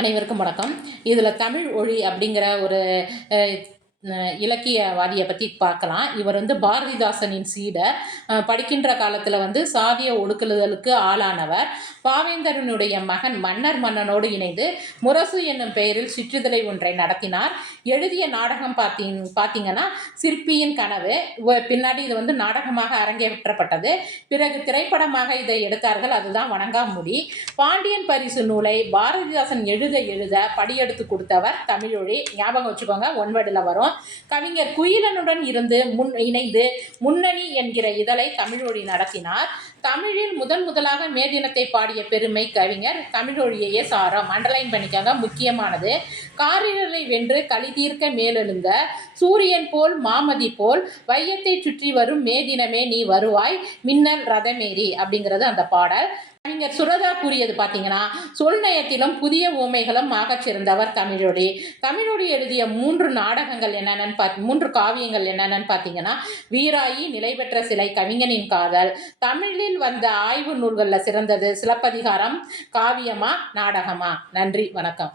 அனைவருக்கும் வணக்கம். இதில் தமிழ் ஒழி அப்படிங்கிற ஒரு இலக்கியவாதியை பற்றி பார்க்கலாம். இவர் பாரதிதாசனின் சீடர். படிக்கின்ற காலத்தில் சாதிய ஒடுக்குதலுக்கு ஆளானவர். பாவேந்தரனுடைய மகன் மன்னனோடு இணைந்து முரசு என்னும் பெயரில் சிற்றிதழை ஒன்றை நடத்தினார். எழுதிய நாடகம் பார்த்தீங்கன்னா சிற்பியின் கனவு. பின்னாடி இது நாடகமாக அரங்கேற்றப்பட்டது. பிறகு திரைப்படமாக இதை எடுத்தார்கள். அதுதான் வணங்காமுடி. பாண்டியன் பரிசு நூலை பாரதிதாசன் எழுத படியெடுத்து கொடுத்தவர் தமிழொழி. ஞாபகம் வச்சுக்கோங்க, ஒன்வேர்டில் வரும். கவிஞர் குயிலனுடன் இணைந்து முன்னணி என்கிற இதழை தமிழொழி நடத்தினார். தமிழில் முதலாக மே தினத்தை பாடிய பெருமை கவிஞர் தமிழொழியையே சாரம். அண்டர்லைன் பண்ணிக்காங்க, முக்கியமானது. காரிருளை வென்று களி தீர்க்க மேலெழுந்த சூரியன் போல் மாமதி போல் வையத்தை சுற்றி வரும் மே தினமே நீ வருவாய் மின்னல் ரதமேறி அப்படிங்கிறது அந்த பாடல். கவிஞர் சுரதா கூறியது பார்த்தீங்கன்னா, சொல் நயத்திலும் புதிய உவமைகளும் ஆகச் சிறந்தவர் தமிழொழி. தமிழொழி எழுதிய 3 நாடகங்கள் என்னென்னு 3 காவியங்கள் என்னென்னு பார்த்தீங்கன்னா, வீராயி, நிலைபெற்ற சிலை, கவிஞனின் காதல். தமிழில் வந்த ஆய்வு நூல்களில் சிறந்தது சிலப்பதிகாரம். காவியமா நாடகமா? நன்றி, வணக்கம்.